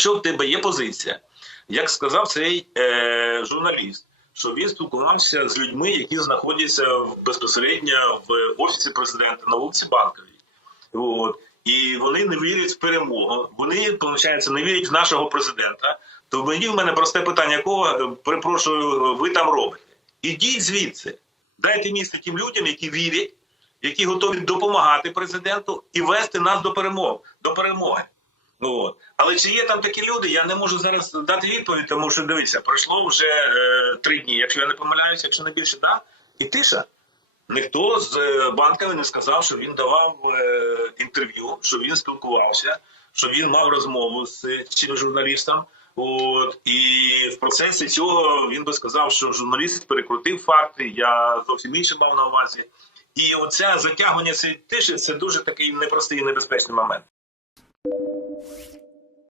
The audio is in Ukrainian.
якщо в тебе є позиція, як сказав цей е, журналіст, що він спілкувався з людьми, які знаходяться безпосередньо в офісі президента на вулиці Банковій. От. І вони не вірять в перемогу. Вони, виходить, не вірять в нашого президента. То мені в мене просте питання, якого е, перепрошую, ви там робите? Ідіть звідси, дайте місце тим людям, які вірять, які готові допомагати президенту і вести нас до перемоги. До перемоги. От. Але чи є там такі люди, я не можу зараз дати відповідь, тому що дивіться, пройшло вже е, три дні, якщо я не помиляюся, якщо не більше, да? і тиша. Ніхто з е, банками не сказав, що він давав е, інтерв'ю, що він спілкувався, що він мав розмову з цим журналістом. От і в процесі цього він би сказав, що журналіст перекрутив факти. Я зовсім інше мав на увазі. І оце затягування цієї тиші це дуже такий непростий і небезпечний момент. Thank you.